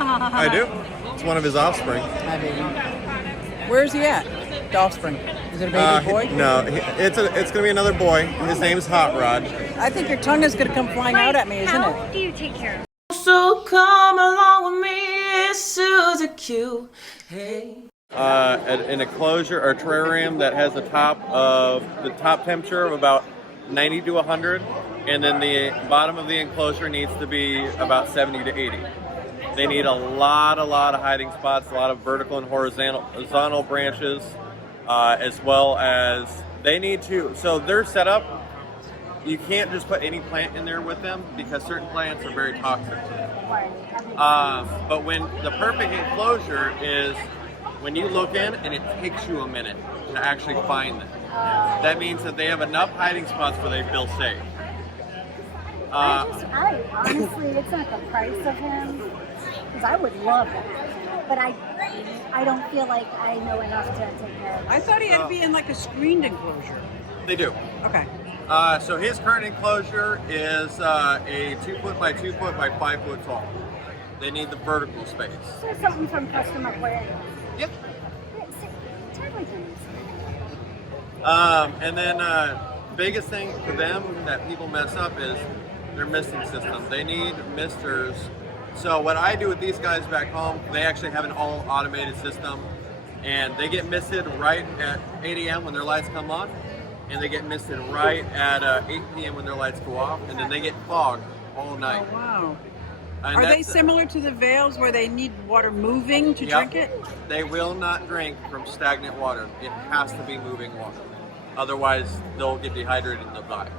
I do. It's one of his offspring. Hi, baby. Where's he at? The offspring. Is it a baby boy? No, it's going to be another boy. His name's Hot Rod. I think your tongue is going to come flying out at me, isn't How it? do you take care of? So come along with me, it's SuzyQue. Hey. An enclosure or terrarium that has the top temperature of about 90 to 100, and then the bottom of the enclosure needs to be about 70 to 80. They need a lot of hiding spots, a lot of vertical and horizontal branches, as well as they need to. So their setup, you can't just put any plant in there with them because certain plants are very toxic to them. But when the perfect enclosure is when you look in and it takes you a minute to actually find them. That means that they have enough hiding spots where they feel safe. I honestly, it's not the price of him, because I would love that, but I don't feel like I know enough to take care of it. I thought he had to be in like a screened enclosure. They do. Okay. So his current enclosure is a 2 foot by 2 foot by 5 foot tall. They need the vertical space. So something from Custom Aquarium. Yep. Totally. And then biggest thing for them that people mess up is their misting system. They need misters. So what I do with these guys back home, they actually have an all automated system, and they get misted right at 8 a.m. when their lights come on, and they get misted right at 8 p.m. when their lights go off, and then they get fogged all night. Oh, wow. And Are they similar to the veils where they need water moving to drink it? They will not drink from stagnant water. It has to be moving water. Otherwise, they'll get dehydrated and they'll die.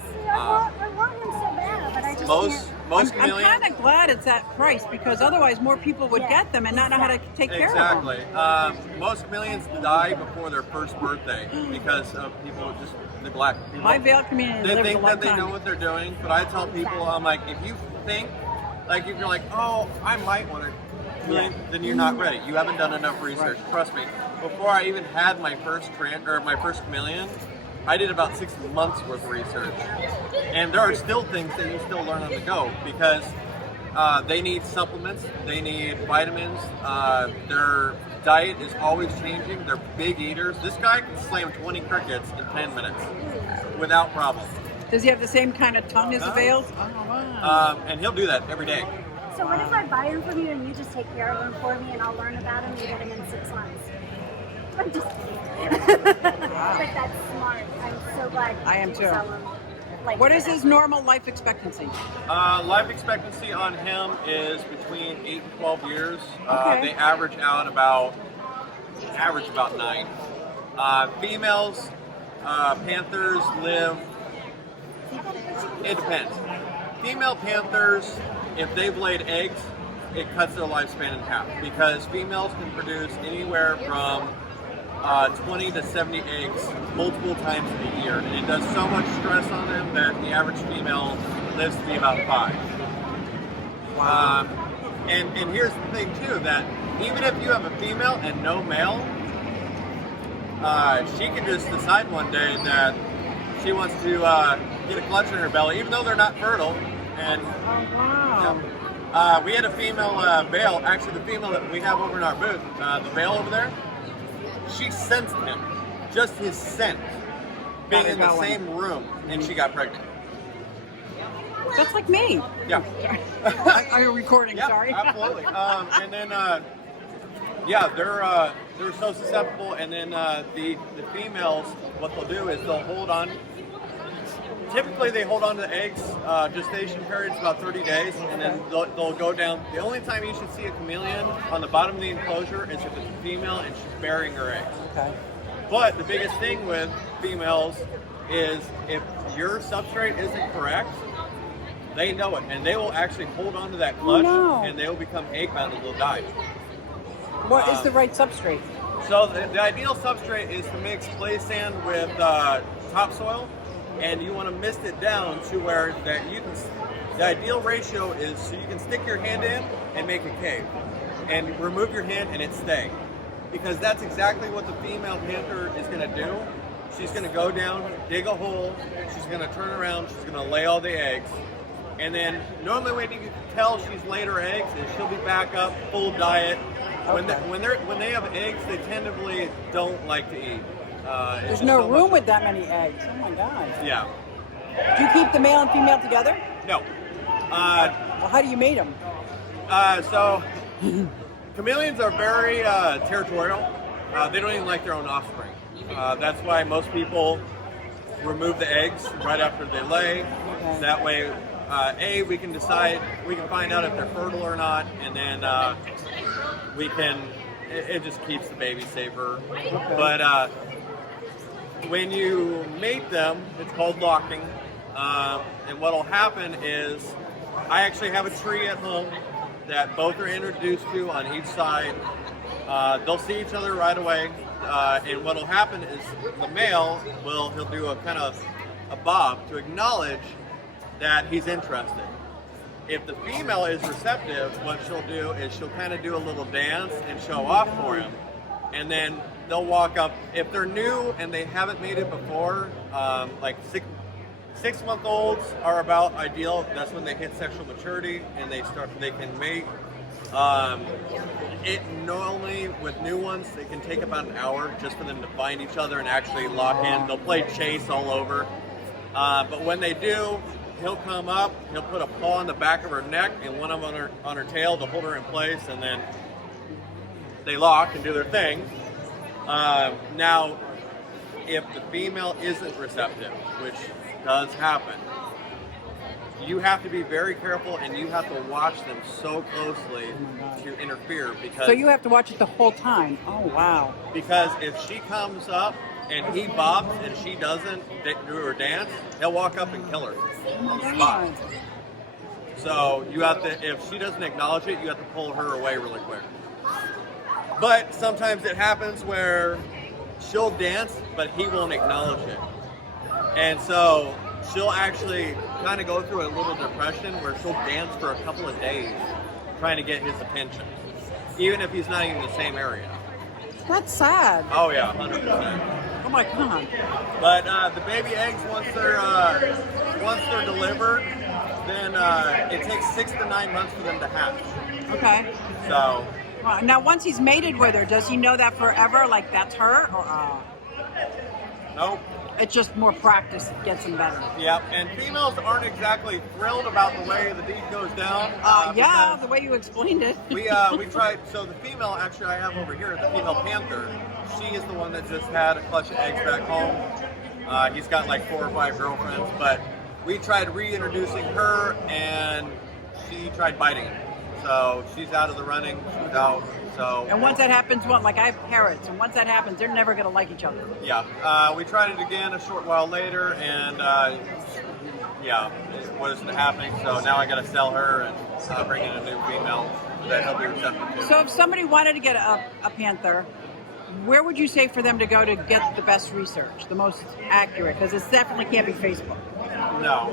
See, I want him so bad, but I just Most I'm chameleons. kind of glad it's that price because other's more people would get them and not know how to take care of them. Exactly. Most chameleons die before their first birthday because of people just neglect. People, My veil chameleon they lives think a long that they time. know what they're doing, but I tell people, I'm like, if you think, like if you're like, oh, I might want to, then you're not ready. You haven't done enough research. Right. Trust me. Before I even had my first chameleon, I did about 6 months worth of research. And there are still things that you still learn on the go because they need supplements, they need vitamins, their diet is always changing, they're big eaters. This guy can slam 20 crickets in 10 minutes without problem. Does he have the same kind of tongue as the veils? Oh, wow. And he'll do that every day. So what if I buy him from you and you just take care of him for me and I'll learn about him and get him in 6 months? I'm just kidding. But that's smart. I'm so glad I am you too. sell him. Like, What is his normal life expectancy? Life expectancy on him is between 8 and 12 years. Okay. They average about 9. Females, panthers live, it depends. Female panthers, if they've laid eggs, it cuts their lifespan in half because females can produce anywhere from 20 to 70 eggs multiple times in a year, and it does so much stress on them that the average female lives to be about 5. Wow. And here's the thing too, that even if you have a female and no male, she can just decide one day that she wants to get a clutch in her belly, even though they're not fertile. And Oh, wow. we had a female veil, actually the female that we have over in our booth, the veil over there, she sensed him, just his scent, being in the same room, and she got pregnant. That's like me. Yeah. Are you recording? Yeah, Sorry. absolutely. And then, they're so susceptible. And then the females, what they'll do is they'll hold on. Typically, they hold on to the eggs. Gestation period's about 30 days, and then they'll go down. The only time you should see a chameleon on the bottom of the enclosure is if it's a female and she's burying her eggs. Okay. But the biggest thing with females is if your substrate isn't correct, they know it, and they will actually hold on to that clutch, and they will become egg bound and they'll die. What is the right substrate? So the ideal substrate is to mix clay sand with topsoil, and you want to mist it down to where that you can. The ideal ratio is so you can stick your hand in and make a cave, and remove your hand and it stay, because that's exactly what the female panther is going to do. She's going to go down, dig a hole, she's going to turn around, she's going to lay all the eggs. And then normally when you tell she's laid her eggs is she'll be back up full diet. When they have eggs, they tentatively don't like to eat. There's no room with that many eggs. Oh my God. Yeah. Do you keep the male and female together? No. Well, how do you mate them? So chameleons are very territorial. They don't even like their own offspring. That's why most people remove the eggs right after they lay. Okay. That way, we can find out if they're fertile or not, and then it just keeps the baby safer. Okay. But when you mate them, it's called locking. And what'll happen is, I actually have a tree at home that both are introduced to on each side. They'll see each other right away. And what'll happen is the male he'll do a kind of a bob to acknowledge that he's interested. If the female is receptive, what she'll do is she'll kind of do a little dance and show off for him. And then they'll walk up. If they're new and they haven't made it before, like 6-month-olds are about ideal. That's when they hit sexual maturity and they can mate. It normally, with new ones, it can take about an hour just for them to find each other and actually lock in. They'll play chase all over. But when they do, he'll come up, he'll put a paw on the back of her neck and one of them on her tail to hold her in place, and then they lock and do their thing. Now, if the female isn't receptive, which does happen, you have to be very careful and you have to watch them so closely to interfere, because So you have to watch it the whole time. Oh wow. because if she comes up and he bobs and she doesn't do her dance, he'll walk up and kill her on the spot. So you have to, if she doesn't acknowledge it, you have to pull her away really quick. But sometimes it happens where she'll dance, but he won't acknowledge it. And so she'll actually kind of go through a little depression where she'll dance for a couple of days trying to get his attention, even if he's not even in the same area. That's sad. Oh yeah, 100%. Oh my God. But the baby eggs, once they're delivered, then it takes 6 to 9 months for them to hatch. Okay. So Now, once he's mated with her, does he know that forever? Like that's her, or nope. it's just more practice that gets him better? Yep. And females aren't exactly thrilled about the way the deed goes down. Yeah, because the way you explained it. we tried. So the female, actually, I have over here, the female Panther. She is the one that just had a clutch of eggs back home. He's got like 4 or 5 girlfriends, but we tried reintroducing her, and she tried biting him. So she's out of the running. She's out. So. And once that happens, like I have parrots, and once that happens, they're never going to like each other. Yeah. We tried it again a short while later, and it wasn't happening. So now I got to sell her and bring in a new female that he'll be receptive to. So if somebody wanted to get a panther, where would you say for them to go to get the best research, the most accurate? Because it definitely can't be Facebook. No.